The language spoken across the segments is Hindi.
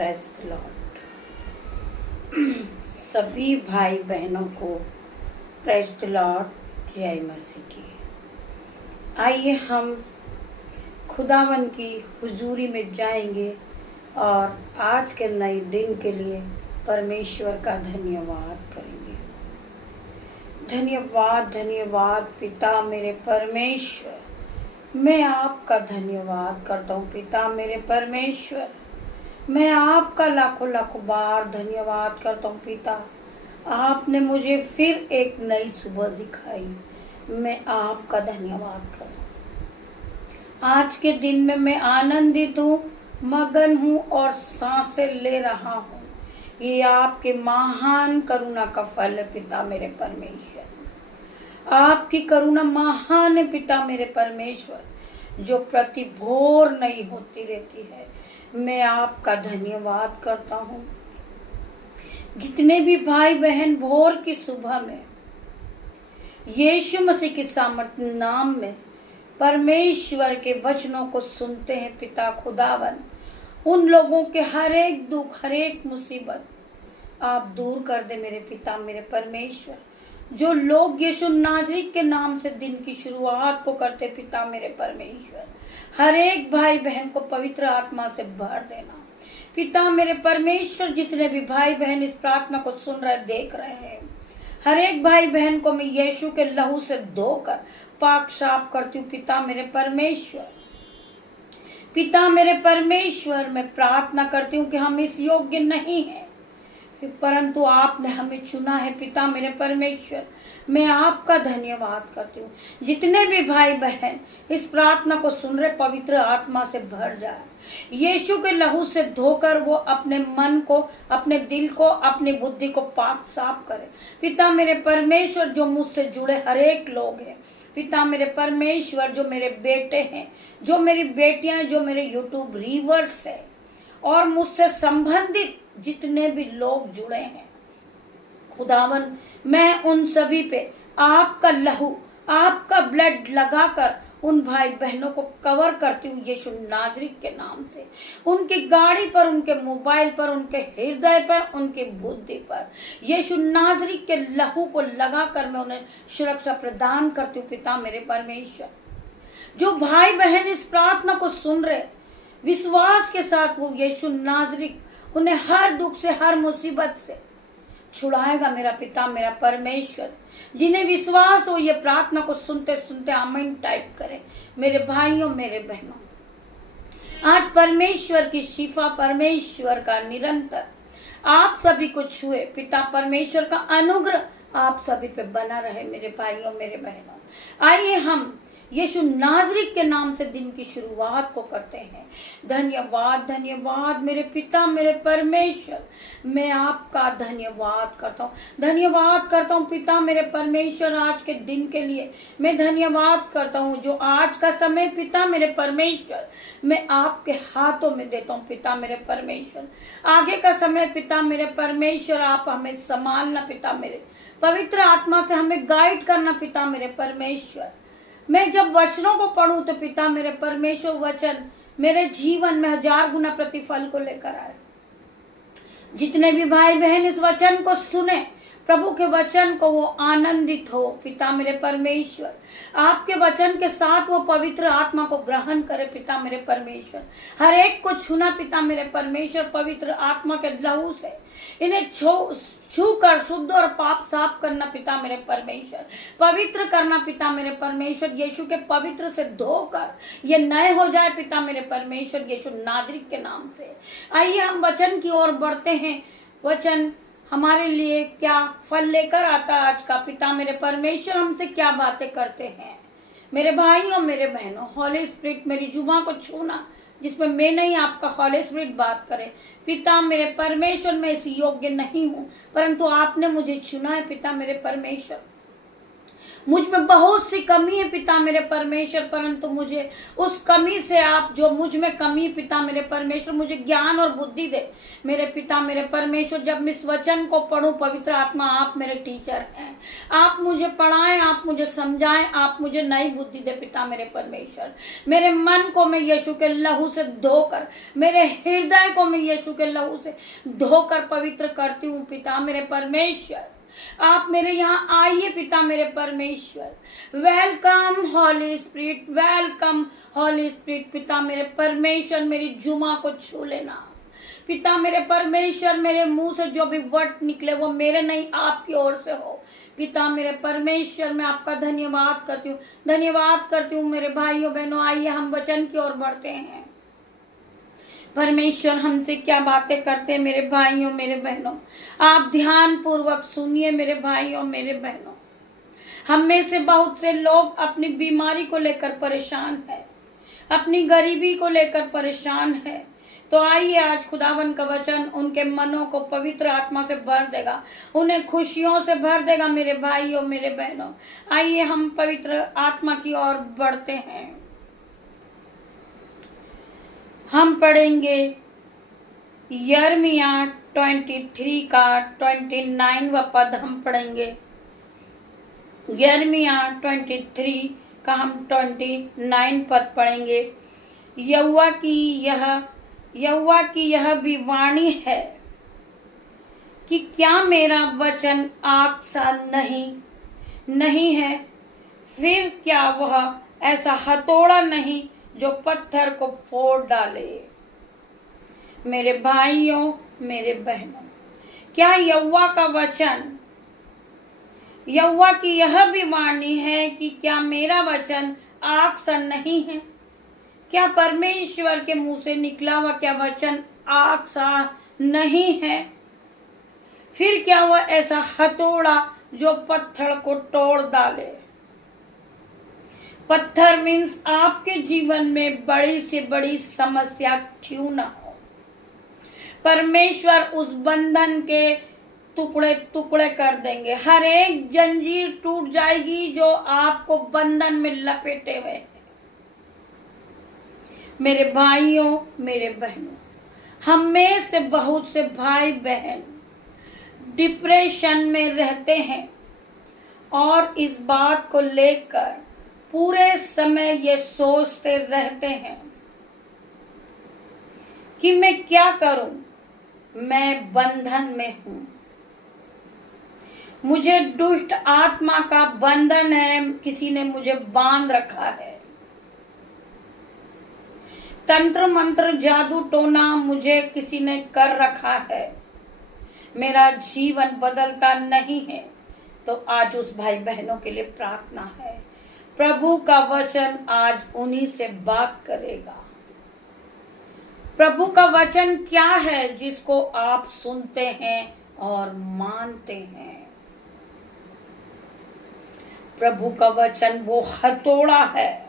Praise the Lord. सभी भाई बहनों को प्रेज द लॉर्ड, जय मसीह की। आइए हम खुदावन की हुजूरी में जाएंगे और आज के नए दिन के लिए परमेश्वर का धन्यवाद करेंगे। धन्यवाद धन्यवाद पिता मेरे परमेश्वर, मैं आपका धन्यवाद करता हूँ। पिता मेरे परमेश्वर, मैं आपका लाखों लाखों बार धन्यवाद करता हूँ। पिता, आपने मुझे फिर एक नई सुबह दिखाई, मैं आपका धन्यवाद करता हूँ। आज के दिन में मैं आनंदित हूँ, मगन हूँ और सांसें ले रहा हूँ। ये आपके महान करुणा का फल है पिता मेरे परमेश्वर। आपकी करुणा महान है पिता मेरे परमेश्वर, जो प्रति भोर नई होती रहती है। मैं आपका धन्यवाद करता हूँ। जितने भी भाई बहन भोर की सुबह में यीशु मसीह की सामर्थ्य नाम में परमेश्वर के वचनों को सुनते हैं, पिता खुदावन उन लोगों के हर एक दुख, हर एक मुसीबत आप दूर कर दे मेरे पिता मेरे परमेश्वर। जो लोग यीशु नाज़री के नाम से दिन की शुरुआत को करते, पिता मेरे परमेश्वर, हर एक भाई बहन को पवित्र आत्मा से भर देना पिता मेरे परमेश्वर। जितने भी भाई बहन इस प्रार्थना को सुन रहे, देख रहे हैं, हर एक भाई बहन को मैं यीशु के लहू से धोकर पाक साफ करती हूँ पिता मेरे परमेश्वर। पिता मेरे परमेश्वर, मैं प्रार्थना करती हूँ कि हम इस योग्य नहीं हैं, परंतु आपने हमें चुना है पिता मेरे परमेश्वर। मैं आपका धन्यवाद करती हूँ। जितने भी भाई बहन इस प्रार्थना को सुन रहे, पवित्र आत्मा से भर जाए, यीशु के लहू से धोकर वो अपने मन को, अपने दिल को, अपनी बुद्धि को पाक साफ करे पिता मेरे परमेश्वर। जो मुझसे जुड़े हर एक लोग हैं पिता मेरे परमेश्वर, जो मेरे बेटे हैं, जो मेरी बेटियां, जो मेरे यूट्यूब रीवर्स है और मुझसे संबंधित जितने भी लोग जुड़े हैं खुदावन, मैं उन सभी पे आपका लहू, आपका ब्लड लगाकर उन भाई बहनों को कवर करती हूँ यीशु नाज़री के नाम से। उनकी गाड़ी पर, उनके मोबाइल पर, उनके हृदय पर, उनकी बुद्धि पर यीशु नाज़री के लहू को लगाकर मैं उन्हें सुरक्षा प्रदान करती हूँ पिता मेरे परमेश्वर। जो भाई बहन इस प्रार्थना को सुन रहे, विश्वास के साथ वो यीशु नाज़री उन्हें हर दुख से, हर मुसीबत से छुड़ाएगा मेरा पिता मेरा परमेश्वर। जिन्हें विश्वास हो ये प्रार्थना को सुनते सुनते आमीन टाइप करें मेरे भाइयों मेरे बहनों। आज परमेश्वर की शिफा, परमेश्वर का निरंतर आप सभी को छुए पिता परमेश्वर का अनुग्रह आप सभी पे बना रहे मेरे भाइयों मेरे बहनों। आइए हम यीशु नाज़री के नाम से दिन की शुरुआत को करते हैं। धन्यवाद धन्यवाद मेरे पिता मेरे परमेश्वर, मैं आपका धन्यवाद करता हूँ। धन्यवाद करता हूँ पिता मेरे परमेश्वर आज के दिन के लिए। मैं धन्यवाद करता हूँ जो आज का समय पिता मेरे परमेश्वर मैं आपके हाथों में देता हूँ पिता मेरे परमेश्वर। आगे का समय पिता मेरे परमेश्वर आप हमें संभालना पिता मेरे पवित्र आत्मा से हमें गाइड करना पिता मेरे परमेश्वर। मैं जब वचनों को पढ़ूं तो पिता मेरे परमेश्वर वचन मेरे जीवन में 1000 गुना प्रतिफल को लेकर आए। जितने भी भाई बहन इस वचन को सुने, प्रभु के वचन को वो आनंदित हो पिता मेरे परमेश्वर। आपके वचन के साथ वो पवित्र आत्मा को ग्रहण करे पिता मेरे परमेश्वर। हर एक को छूना पिता मेरे परमेश्वर पवित्र आत्मा के लहू से। इन्हें छू कर शुद्ध और पाप साफ करना पिता मेरे परमेश्वर। पवित्र करना पिता मेरे परमेश्वर। यीशु के पवित्र से धोकर ये नए हो जाए पिता मेरे परमेश्वर यीशु नाज़री के नाम से। आइए हम वचन की ओर बढ़ते हैं। वचन हमारे लिए क्या फल लेकर आता है आज का पिता मेरे परमेश्वर हमसे क्या बातें करते हैं मेरे भाइयों मेरे बहनों। हॉली स्पिरिट मेरी जुबान को छूना जिसमें मैं नहीं आपका हॉली स्पिरिट बात करे पिता मेरे परमेश्वर। मैं इस योग्य नहीं हूँ परंतु आपने मुझे चुना है पिता मेरे परमेश्वर। मुझ में बहुत सी कमी है पिता मेरे परमेश्वर, परंतु मुझे उस कमी से आप, जो मुझ में कमी पिता मेरे परमेश्वर, मुझे ज्ञान और बुद्धि दे मेरे पिता मेरे परमेश्वर। जब मैं इस वचन को पढ़ूं, पवित्र आत्मा आप मेरे टीचर हैं, आप मुझे पढ़ाएं, आप मुझे समझाएं, आप मुझे नई बुद्धि दे पिता मेरे परमेश्वर। मेरे मन को मैं यीशु के लहू से धोकर, मेरे हृदय को मैं यीशु के लहू से धोकर पवित्र करती हूँ पिता मेरे परमेश्वर। आप मेरे यहाँ आइए पिता मेरे परमेश्वर। वेलकम हॉली स्पिरिट, वेलकम हॉली स्पिरिट पिता मेरे परमेश्वर। मेरी जुमा को छू लेना पिता मेरे परमेश्वर। मेरे मुंह से जो भी वर्ड निकले वो मेरे नहीं, आपकी ओर से हो पिता मेरे परमेश्वर। मैं आपका धन्यवाद करती हूँ, धन्यवाद करती हूँ मेरे भाइयों बहनों। आइए हम वचन की ओर बढ़ते हैं। परमेश्वर हमसे क्या बातें करते हैं मेरे भाइयों मेरे बहनों, आप ध्यान पूर्वक सुनिए मेरे भाइयों मेरे बहनों। हम में से बहुत से लोग अपनी बीमारी को लेकर परेशान है, अपनी गरीबी को लेकर परेशान है। तो आइए आज खुदावन का वचन उनके मनों को पवित्र आत्मा से भर देगा, उन्हें खुशियों से भर देगा मेरे भाइयों मेरे बहनों। आइए हम पवित्र आत्मा की ओर बढ़ते हैं। हम पढ़ेंगे यिर्मयाह 23 का 29वां पद हम पढ़ेंगे। यिर्मयाह 23 का हम 29 पद पढ़ेंगे। यहोवा की यह भी वाणी है कि क्या मेरा वचन आग सा नहीं है, फिर क्या वह ऐसा हथौड़ा नहीं जो पत्थर को फोड़ डाले। मेरे भाइयों मेरे बहनों, क्या यहोवा का वचन, यहोवा की यह भी वाणी है कि क्या मेरा वचन आग सा नहीं है? क्या परमेश्वर के मुंह से निकला हुआ क्या वचन आग सा नहीं है? फिर क्या वह ऐसा हथौड़ा जो पत्थर को तोड़ डाले। पत्थर मीन्स आपके जीवन में बड़ी से बड़ी समस्या क्यों ना हो, परमेश्वर उस बंधन के टुकड़े टुकड़े कर देंगे। हर एक जंजीर टूट जाएगी जो आपको बंधन में लपेटे हुए है। मेरे भाइयों मेरे बहनों, हम में से बहुत से भाई बहन डिप्रेशन में रहते हैं और इस बात को लेकर पूरे समय ये सोचते रहते हैं कि मैं क्या करूं, मैं बंधन में हूं, मुझे दुष्ट आत्मा का बंधन है, किसी ने मुझे बांध रखा है, तंत्र मंत्र जादू टोना मुझे किसी ने कर रखा है, मेरा जीवन बदलता नहीं है। तो आज उस भाई बहनों के लिए प्रार्थना है, प्रभु का वचन आज उन्हीं से बात करेगा। प्रभु का वचन क्या है जिसको आप सुनते हैं और मानते हैं? प्रभु का वचन वो हथौड़ा है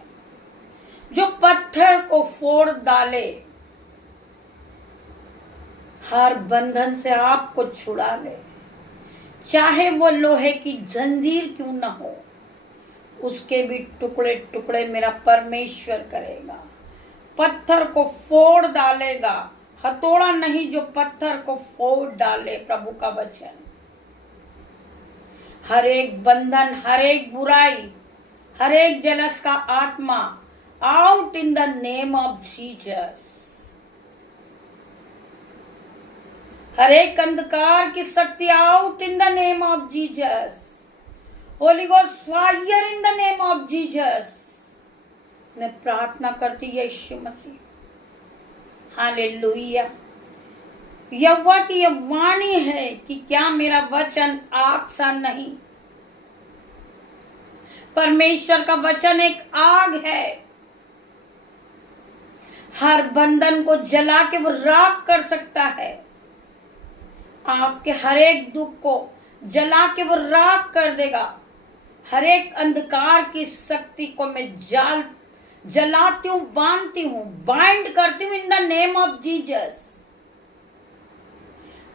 जो पत्थर को फोड़ डाले, हर बंधन से आपको छुड़ा ले, चाहे वो लोहे की जंजीर क्यों ना हो, उसके भी टुकड़े टुकड़े मेरा परमेश्वर करेगा, पत्थर को फोड़ डालेगा। हथौड़ा नहीं जो पत्थर को फोड़ डाले, प्रभु का वचन। हर एक बंधन, हर एक बुराई, हर एक जलस का आत्मा out in the name of Jesus. हर एक अंधकार की शक्ति out in the name of Jesus. Holy ghost fire in the name of Jesus. मैं प्रार्थना करती यीशु मसीह, हालेलुया। यहोवा की यह वाणी है कि क्या मेरा वचन आग सा नहीं। परमेश्वर का वचन एक आग है, हर बंधन को जला के वो राख कर सकता है, आपके हर एक दुख को जला के वो राख कर देगा। हर एक अंधकार की शक्ति को मैं जलाती हूँ, बांधती हूँ, बाइंड करती हूँ in the name of Jesus.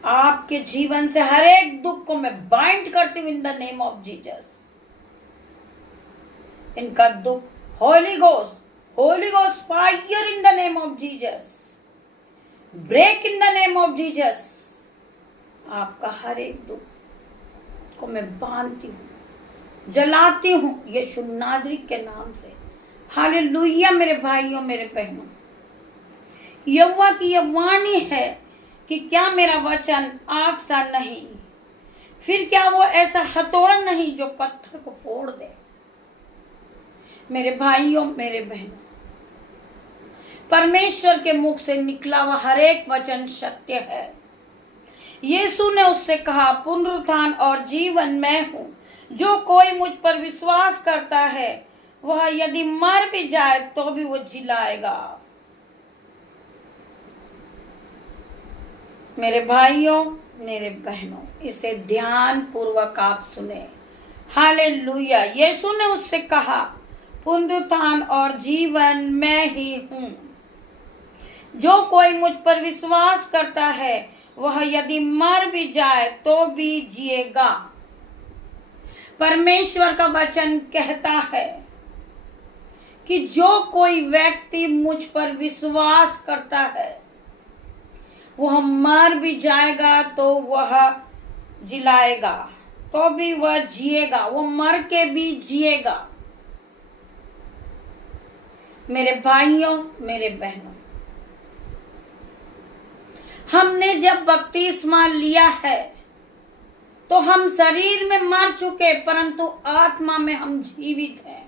आपके जीवन से हर एक दुख को मैं बाइंड करती हूँ in the name of Jesus. इनका दुख holy ghost fire in the name of Jesus, break in the name of Jesus. आपका हर एक दुख को मैं बांधती हूँ, जलाती हूँ यीशु नाज़री के नाम से। हालेलुया मेरे भाइयों मेरे बहनों, यहोवा की यह वाणी है कि क्या मेरा वचन आग सा नहीं, फिर क्या वो ऐसा हथौड़ा नहीं जो पत्थर को फोड़ दे। मेरे भाइयों मेरे बहनों, परमेश्वर के मुख से निकला हुआ हर एक वचन सत्य है। यीशु ने उससे कहा, पुनरुत्थान और जीवन मैं हूं, जो कोई मुझ पर विश्वास करता है वह यदि मर भी जाए तो भी वो जिलाएगा। मेरे भाइयों मेरे बहनों, इसे ध्यान पूर्वक आप सुने। हालेलुया। यीशु ने उससे कहा, पुनरुत्थान और जीवन मैं ही हूं, जो कोई मुझ पर विश्वास करता है वह यदि मर भी जाए तो भी जिएगा। परमेश्वर का वचन कहता है कि जो कोई व्यक्ति मुझ पर विश्वास करता है वह मर भी जाएगा तो वह जिलाएगा, तो भी वह जिएगा, वो मर के भी जिएगा। मेरे भाइयों मेरे बहनों, हमने जब बपतिस्मा लिया है तो हम शरीर में मर चुके, परंतु आत्मा में हम जीवित हैं।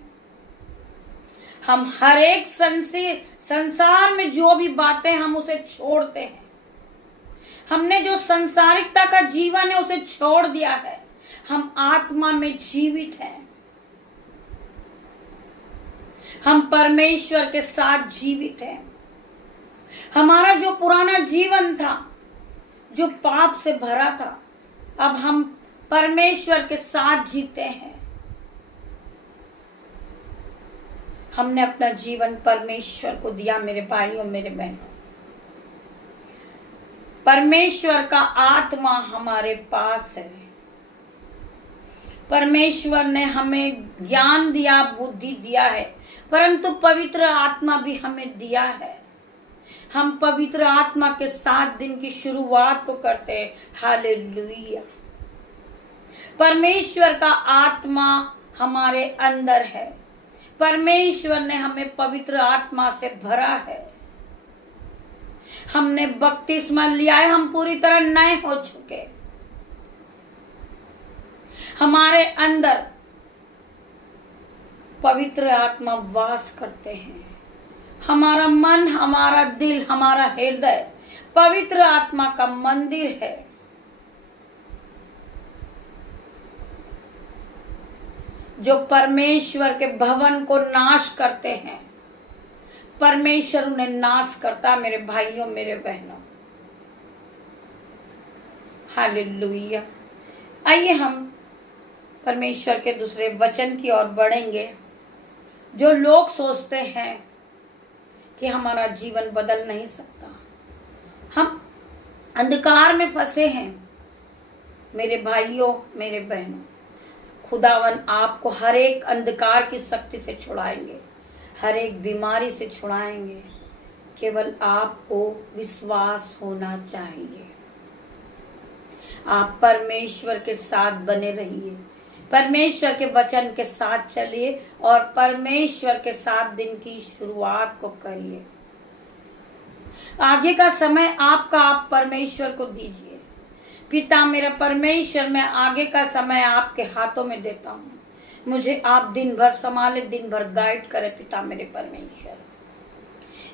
हम हर एक संसार में जो भी बातें हम उसे छोड़ते हैं, हमने जो संसारिकता का जीवन है उसे छोड़ दिया है। हम आत्मा में जीवित हैं, हम परमेश्वर के साथ जीवित हैं। हमारा जो पुराना जीवन था, जो पाप से भरा था, अब हम परमेश्वर के साथ जीते हैं। हमने अपना जीवन परमेश्वर को दिया। मेरे भाइयों मेरे बहनों, परमेश्वर का आत्मा हमारे पास है। परमेश्वर ने हमें ज्ञान दिया, बुद्धि दिया है, परंतु पवित्र आत्मा भी हमें दिया है। हम पवित्र आत्मा के साथ दिन की शुरुआत को करते हैं। हालेलुया। परमेश्वर का आत्मा हमारे अंदर है। परमेश्वर ने हमें पवित्र आत्मा से भरा है। हमने बपतिस्मा लिया है, हम पूरी तरह नए हो चुके। हमारे अंदर पवित्र आत्मा वास करते हैं। हमारा मन, हमारा दिल, हमारा हृदय पवित्र आत्मा का मंदिर है। जो परमेश्वर के भवन को नाश करते हैं, परमेश्वर उन्हें नाश करता। मेरे भाइयों मेरे बहनों, हालेलुया। आइए हम परमेश्वर के दूसरे वचन की ओर बढ़ेंगे। जो लोग सोचते हैं कि हमारा जीवन बदल नहीं सकता, हम अंधकार में फंसे हैं। मेरे भाइयों मेरे बहनों, खुदावन आपको हर एक अंधकार की शक्ति से छुड़ाएंगे, हर एक बीमारी से छुड़ाएंगे। केवल आपको विश्वास होना चाहिए। आप परमेश्वर के साथ बने रहिए, परमेश्वर के वचन के साथ चलिए और परमेश्वर के साथ दिन की शुरुआत को करिए। आगे का समय आपका आप परमेश्वर को दीजिए। पिता मेरा परमेश्वर, मैं आगे का समय आपके हाथों में देता हूँ। मुझे आप दिन भर संभाले, दिन भर गाइड करें पिता मेरे परमेश्वर।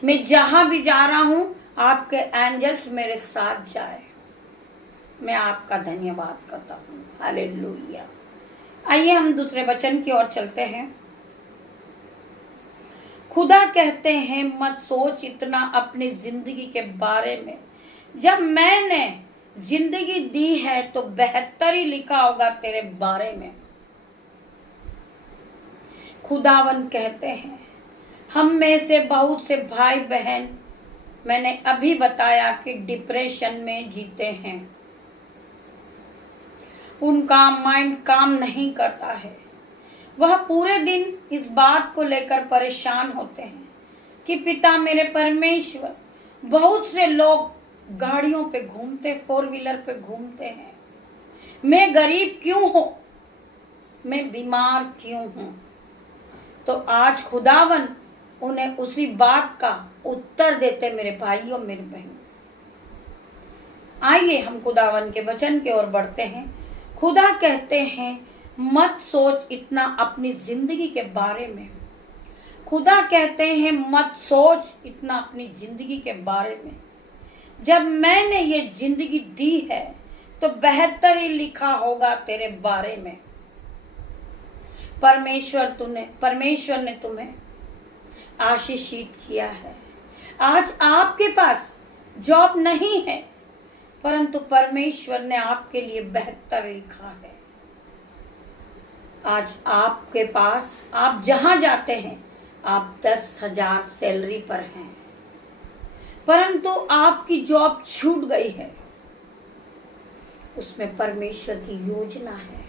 मैं जहां भी जा रहा हूं आपके एंजल्स मेरे साथ जाए। मैं आपका धन्यवाद करता हूँ। हालेलुया। आइए हम दूसरे वचन की ओर चलते हैं। खुदा कहते हैं, मत सोच इतना अपनी जिंदगी के बारे में। जब मैंने जिंदगी दी है तो बेहतर ही लिखा होगा तेरे बारे में। खुदावन कहते हैं, हम में से बहुत से भाई बहन, मैंने अभी बताया कि डिप्रेशन में जीते हैं। उनका माइंड काम नहीं करता है, वह पूरे दिन इस बात को लेकर परेशान होते हैं कि पिता मेरे परमेश्वर, बहुत से लोग गाड़ियों पे घूमते, 4 व्हीलर पे घूमते हैं, मैं गरीब क्यों हूं, मैं बीमार क्यों हूं। तो आज खुदावन उन्हें उसी बात का उत्तर देते मेरे भाइयों, मेरे बहनों। आइए हम खुदावन के वचन की ओर बढ़ते हैं। खुदा कहते हैं मत सोच इतना अपनी जिंदगी के बारे में। खुदा कहते हैं मत सोच इतना अपनी जिंदगी के बारे में। जब मैंने ये जिंदगी दी है तो बेहतर ही लिखा होगा तेरे बारे में। परमेश्वर ने तुम्हें आशीषित किया है। आज आपके पास जॉब नहीं है, परंतु परमेश्वर ने आपके लिए बेहतर लिखा है। आज आपके पास, आप जहां जाते हैं आप 10,000 सैलरी पर हैं, परंतु आपकी जॉब छूट गई है। उसमें परमेश्वर की योजना है।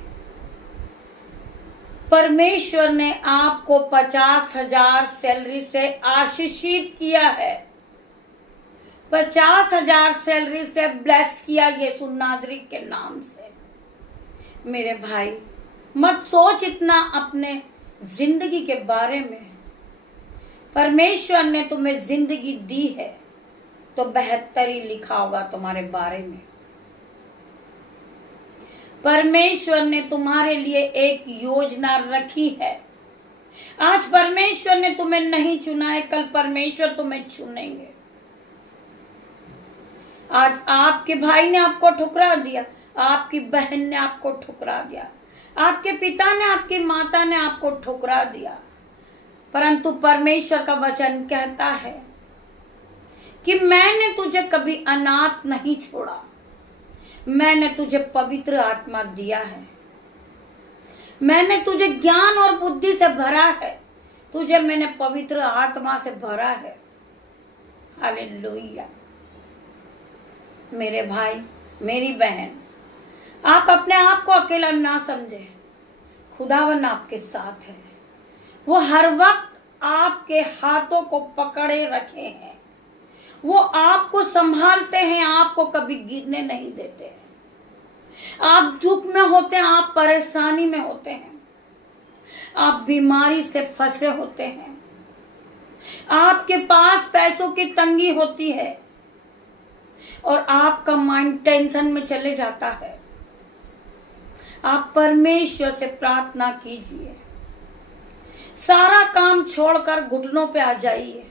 परमेश्वर ने आपको 50,000 सैलरी से आशीषित किया है, 50,000 सैलरी से ब्लेस किया यीशु नाज़री के नाम से। मेरे भाई, मत सोच इतना अपने जिंदगी के बारे में। परमेश्वर ने तुम्हें जिंदगी दी है तो बेहतर ही लिखा होगा तुम्हारे बारे में। परमेश्वर ने तुम्हारे लिए एक योजना रखी है। आज परमेश्वर ने तुम्हें नहीं चुना है, कल परमेश्वर तुम्हें चुनेंगे। आज आपके भाई ने आपको ठुकरा दिया, आपकी बहन ने आपको ठुकरा दिया, आपके पिता ने, आपकी माता ने आपको ठुकरा दिया, परंतु परमेश्वर का वचन कहता है कि मैंने तुझे कभी अनाथ नहीं छोड़ा। मैंने तुझे पवित्र आत्मा दिया है, मैंने तुझे ज्ञान और बुद्धि से भरा है, तुझे मैंने पवित्र आत्मा से भरा है। हालेलुया। मेरे भाई, मेरी बहन, आप अपने आप को अकेला ना समझे। खुदावन आपके साथ है। वो हर वक्त आपके हाथों को पकड़े रखे हैं। वो आपको संभालते हैं, आपको कभी गिरने नहीं देते हैं। आप दुख में होते हैं, आप परेशानी में होते हैं, आप बीमारी से फंसे होते हैं, आपके पास पैसों की तंगी होती है और आपका माइंड टेंशन में चले जाता है। आप परमेश्वर से प्रार्थना कीजिए, सारा काम छोड़कर घुटनों पे आ जाइए।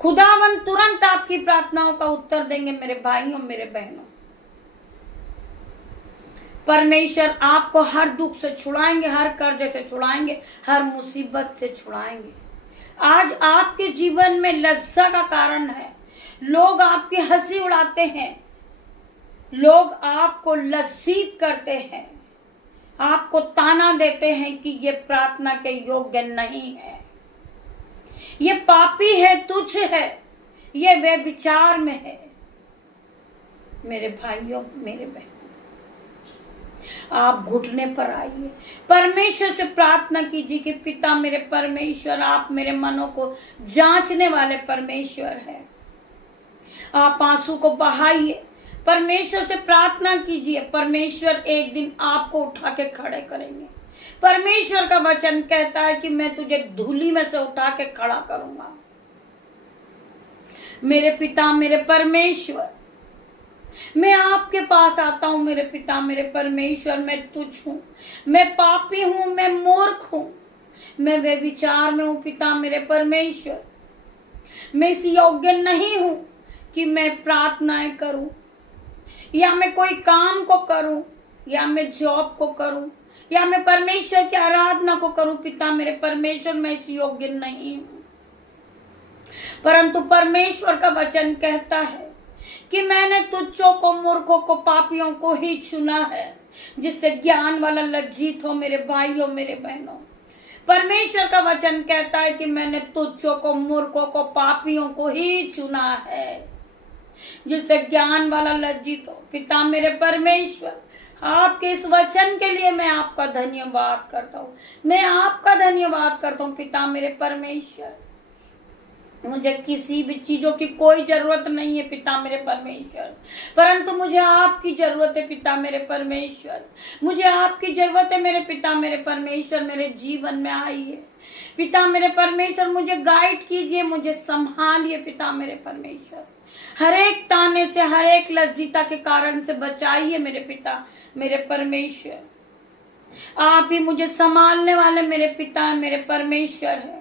खुदावन तुरंत आपकी प्रार्थनाओं का उत्तर देंगे मेरे भाइयों, मेरे बहनों। परमेश्वर आपको हर दुख से छुड़ाएंगे, हर कर्ज से छुड़ाएंगे, हर मुसीबत से छुड़ाएंगे। आज आपके जीवन में लज्जा का कारण है। लोग आपकी हंसी उड़ाते हैं, लोग आपको लज्जित करते हैं, आपको ताना देते हैं कि ये प्रार्थना के योग्य नहीं है, ये पापी है, तुच्छ है, ये व्यभिचार में है। मेरे भाइयों, मेरे बहनों, आप घुटने पर आइए, परमेश्वर से प्रार्थना कीजिए कि पिता मेरे परमेश्वर, आप मेरे मनों को जांचने वाले परमेश्वर हैं। आप आंसू को बहाइए, परमेश्वर से प्रार्थना कीजिए। परमेश्वर एक दिन आपको उठा के खड़े करेंगे। परमेश्वर का वचन कहता है कि मैं तुझे धूली में से उठा के खड़ा करूंगा। मेरे पिता, मेरे परमेश्वर, मैं आपके पास आता हूं। मेरे पिता, मेरे परमेश्वर, मैं तुच्छ हूं, मैं पापी हूं, मैं मूर्ख हूं, मैं व्यभिचार में हूं। पिता मेरे परमेश्वर, मैं इस योग्य नहीं हूं कि मैं प्रार्थनाएं करूं, या मैं कोई काम को करूं, या मैं जॉब को करूं, या मैं परमेश्वर की आराधना को करूं। पिता मेरे परमेश्वर, मैं इस योग्य नहीं हूं, परंतु परमेश्वर का वचन कहता है कि मैंने तुच्छों को, मूर्खों को, पापियों को ही चुना है, जिससे ज्ञान वाला लज्जित हो। मेरे भाइयों, मेरे बहनों, परमेश्वर का वचन कहता है कि मैंने तुच्छों को, मूर्खों को, पापियों को ही चुना है, जिससे ज्ञान वाला लज्जित हो। पिता मेरे परमेश्वर, आपके इस वचन के लिए मैं आपका धन्यवाद करता हूँ। मैं आपका धन्यवाद करता हूँ पिता मेरे परमेश्वर। मुझे किसी भी चीजों की कोई जरूरत नहीं है पिता मेरे परमेश्वर, परंतु मुझे आपकी जरूरत है पिता मेरे परमेश्वर। मुझे आपकी जरूरत है मेरे पिता मेरे परमेश्वर। मेरे जीवन में आइए पिता मेरे परमेश्वर, मुझे गाइड कीजिए, मुझे संभालिए पिता मेरे परमेश्वर। हर एक ताने से, हर एक लज्जिता के कारण से बचाइए मेरे पिता मेरे परमेश्वर। आप ही मुझे संभालने वाले मेरे पिता मेरे परमेश्वर है।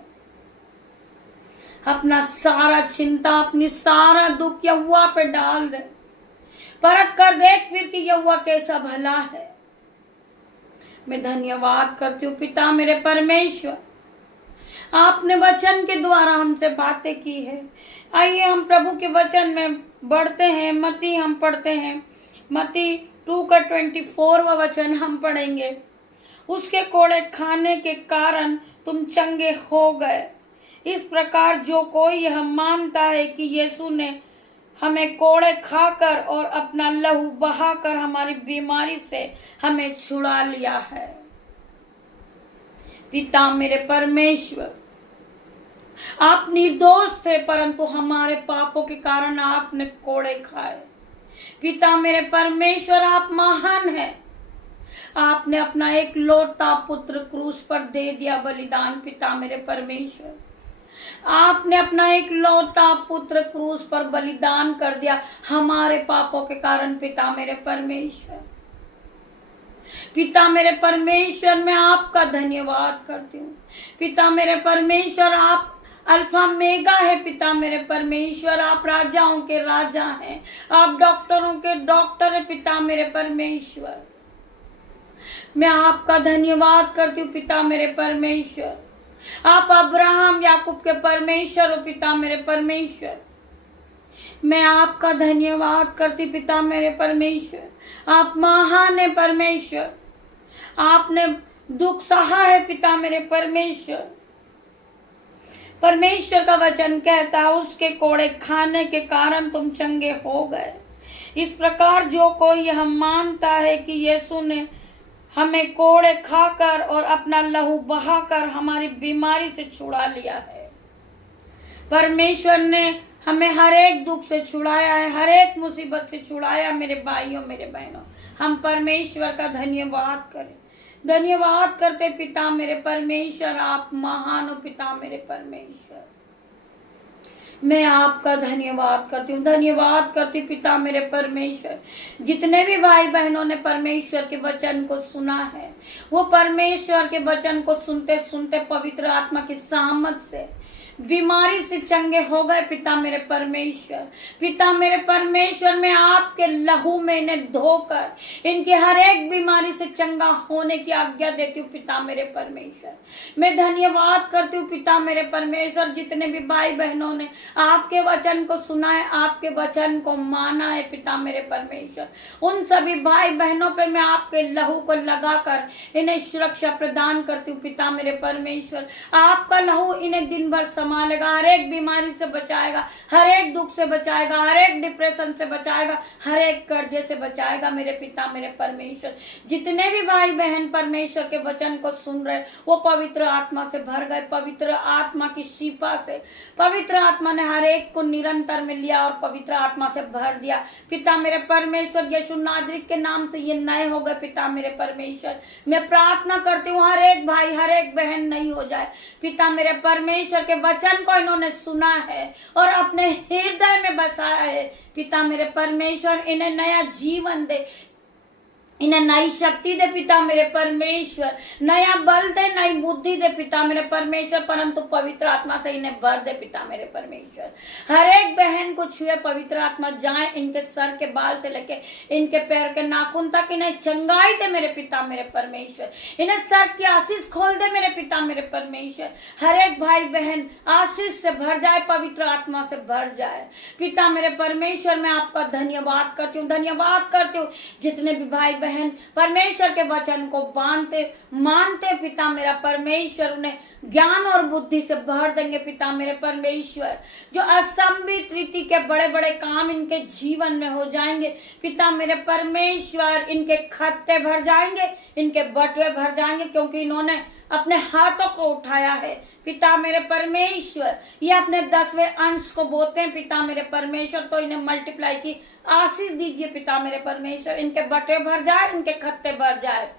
अपना सारा चिंता, अपनी सारा दुख यहोवा पे डाल दे। परख कर देख फिर कि यहोवा कैसा भला है। मैं धन्यवाद करती हूँ पिता मेरे परमेश्वर। आपने वचन के द्वारा हमसे बातें की है। आइए हम प्रभु के वचन में बढ़ते हैं। मत्ती हम पढ़ते हैं, मत्ती 2 का 24वां वचन हम पढ़ेंगे। उसके कोड़े खाने के कारण तुम चंगे हो गए। इस प्रकार जो कोई यह मानता है कि यीशु ने हमें कोड़े खाकर और अपना लहू बहाकर हमारी बीमारी से हमें छुड़ा लिया है। पिता मेरे परमेश्वर, आप निर्दोष थे, परंतु हमारे पापों के कारण आपने कोड़े खाए। पिता मेरे परमेश्वर, आप महान हैं। आपने अपना एक लौता पुत्र क्रूस पर दे दिया बलिदान। पिता मेरे परमेश्वर, आपने अपना एक लौता पुत्र क्रूस पर बलिदान कर दिया हमारे पापों के कारण। पिता मेरे परमेश्वर, पिता मेरे परमेश्वर, मैं आपका धन्यवाद करती हूँ। पिता मेरे परमेश्वर, आप अल्फा मेगा है। पिता मेरे परमेश्वर, आप राजाओं के राजा हैं, आप डॉक्टरों के डॉक्टर है। पिता मेरे परमेश्वर, मैं आपका धन्यवाद करती हूँ। पिता मेरे परमेश्वर, आप अब्राहम याकूब के परमेश्वर हो। पिता मेरे परमेश्वर, मैं आपका धन्यवाद करती पिता मेरे परमेश्वर। आप महान है परमेश्वर, आपने दुख सहा है पिता मेरे परमेश्वर। परमेश्वर का वचन कहता है उसके कोड़े खाने के कारण तुम चंगे हो गए। इस प्रकार जो कोई यह मानता है कि यीशु ने हमें कोड़े खाकर और अपना लहू बहाकर हमारी बीमारी से छुड़ा लिया है। परमेश्वर ने हमें हर एक दुख से छुड़ाया है, हर एक मुसीबत से छुड़ाया। मेरे भाइयों मेरे बहनों, हम परमेश्वर का धन्यवाद करें। धन्यवाद करते पिता मेरे परमेश्वर, आप महान हो। पिता मेरे परमेश्वर, मैं आपका धन्यवाद करती हूँ। धन्यवाद करती पिता मेरे परमेश्वर। जितने भी भाई बहनों ने परमेश्वर के वचन को सुना है, वो परमेश्वर के वचन को सुनते सुनते पवित्र आत्मा की सामर्थ से बीमारी से चंगे हो गए। पिता मेरे परमेश्वर, पिता मेरे परमेश्वर, मैं आपके लहू में इन्हें धोकर इनकी हर एक बीमारी से चंगा होने की आज्ञा देती हूँ। पिता मेरे परमेश्वर, मैं धन्यवाद करती हूँ पिता मेरे परमेश्वर। जितने भी भाई बहनों ने आपके वचन को सुना है, आपके वचन को माना है, पिता मेरे परमेश्वर, उन सभी भाई बहनों पे मैं आपके लहू को लगाकर इन्हें सुरक्षा प्रदान करती हूँ। पिता मेरे परमेश्वर, आपका लहू इन्हें दिन भर संभालेगा, हर एक बीमारी से बचाएगा, हर एक दुख से बचाएगा, हर एक डिप्रेशन से बचाएगा, हर एक कर्जे से बचाएगा। मेरे पिता मेरे परमेश्वर, जितने भी भाई बहन परमेश्वर के वचन को सुन रहे, वो पवित्र आत्मा से भर गए। पवित्र आत्मा की शिफा से पवित्र आत्मा ने हर एक को निरंतर में लिया और पवित्र आत्मा से भर दिया। पिता मेरे परमेश्वर, यीशु नाजरीत के नाम से ये नए हो गए। पिता मेरे परमेश्वर, मैं प्रार्थना करती हूँ हर एक भाई हर एक बहन नहीं हो जाए। पिता मेरे परमेश्वर के वचन को इन्होंने सुना है और अपने हृदय में बसाया है। पिता मेरे परमेश्वर, इन्हें नया जीवन दे, इन्हें नई शक्ति दे। पिता मेरे परमेश्वर, नया बल दे, नई बुद्धि दे। पिता मेरे परमेश्वर, परंतु पवित्र आत्मा से इन्हें भर दे। पिता मेरे परमेश्वर, हर एक बहन को छुए पवित्र आत्मा, जाए इनके सर के बाल से लेके इनके पैर के नाखून तक, इन्हें चंगाई दे। मेरे पिता मेरे परमेश्वर, इन्हें सर की आशीष खोल दे। मेरे पिता मेरे परमेश्वर, हर एक भाई बहन आशीष से भर जाए, पवित्र आत्मा से भर जाए। पिता मेरे परमेश्वर, मैं आपका धन्यवाद करती हूँ। धन्यवाद करती हूँ जितने भी भाई बहन परमेश्वर के वचन को मानते पिता मेरा परमेश्वर, उन्हें ज्ञान और बुद्धि से भर देंगे पिता मेरे परमेश्वर। जो असंभित रीति के बड़े बड़े काम इनके जीवन में हो जाएंगे पिता मेरे परमेश्वर, इनके खत्ते भर जाएंगे, इनके बटुए भर जाएंगे, क्योंकि इन्होंने अपने हाथों को उठाया है पिता मेरे परमेश्वर। ये अपने 10वें अंश को बोते हैं पिता मेरे परमेश्वर, तो इन्हें मल्टीप्लाई की आशीष दीजिए पिता मेरे परमेश्वर। इनके बटे भर जाए, इनके खत्ते भर जाए,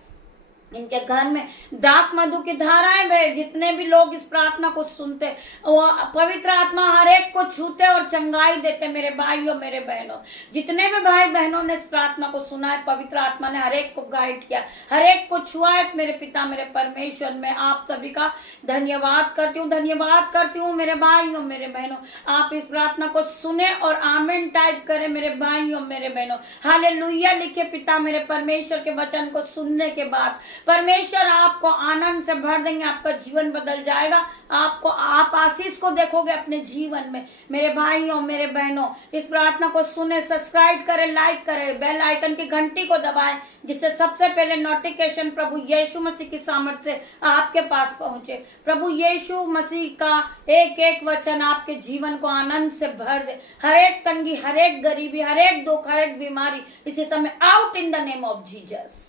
इनके घर में दाक मधु की धाराएं बहे। जितने भी लोग इस प्रार्थना को सुनते, वो पवित्र आत्मा हर एक को छूते और चंगाई देते मेरे भाइयों मेरे बहनों। जितने भी भाई बहनों ने इस प्रार्थना को सुना है, पवित्र आत्मा ने हर एक को गाइड किया, हर एक को छुआ है मेरे पिता मेरे परमेश्वर। मैं आप सभी का धन्यवाद करती हूँ, धन्यवाद करती हूँ मेरे भाइयों मेरे बहनों। आप इस प्रार्थना को सुने और आमीन टाइप करें मेरे भाइयों मेरे बहनों। हालेलुया लिखे पिता मेरे परमेश्वर के वचन को सुनने के बाद परमेश्वर आपको आनंद से भर देंगे, आपका जीवन बदल जाएगा। आप आशीष को देखोगे अपने जीवन में मेरे भाइयों मेरे बहनों। इस प्रार्थना को सुने, सब्सक्राइब करें, लाइक करें, बेल आइकन की घंटी को दबाएं, जिससे सबसे पहले नोटिफिकेशन प्रभु यीशु मसीह की सामर्थ से आपके पास पहुंचे। प्रभु यीशु मसीह का एक एक वचन आपके जीवन को आनंद से भर दे। हर एक तंगी, हर एक गरीबी, हर एक दुख, हर एक बीमारी इसी समय out in the name of Jesus.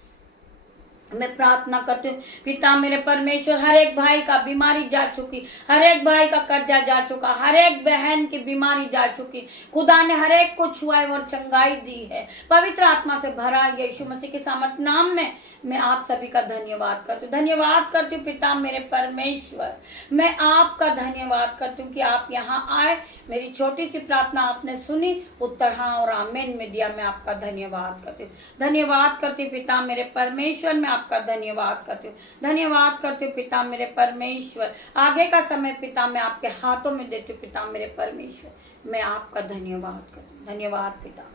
मैं प्रार्थना करती हूँ पिता मेरे परमेश्वर, हर एक भाई का बीमारी जा चुकी, हर एक भाई का कर्जा जा चुका, हर एक बहन की बीमारी जा चुकी। खुदा ने हर एक को छुआई और चंगाई दी है, पवित्र आत्मा से भरा यीशु मसीह के सामर्थ नाम में मैं आप सभी का धन्यवाद करती हूँ। धन्यवाद करती हूँ पिता मेरे परमेश्वर, मैं आपका धन्यवाद करती हूँ कि आप यहाँ आए। मेरी छोटी सी प्रार्थना आपने सुनी, उत्तर हाँ और आमीन में दिया। मैं आपका धन्यवाद करती हूँ, धन्यवाद करती हूँ पिता मेरे परमेश्वर। मैं आपका धन्यवाद करती हूँ, धन्यवाद करती हूँ पिता मेरे परमेश्वर। आगे का समय पिता मैं आपके हाथों में देती हूँ पिता मेरे परमेश्वर। मैं आपका धन्यवाद करती हूँ, धन्यवाद पिता।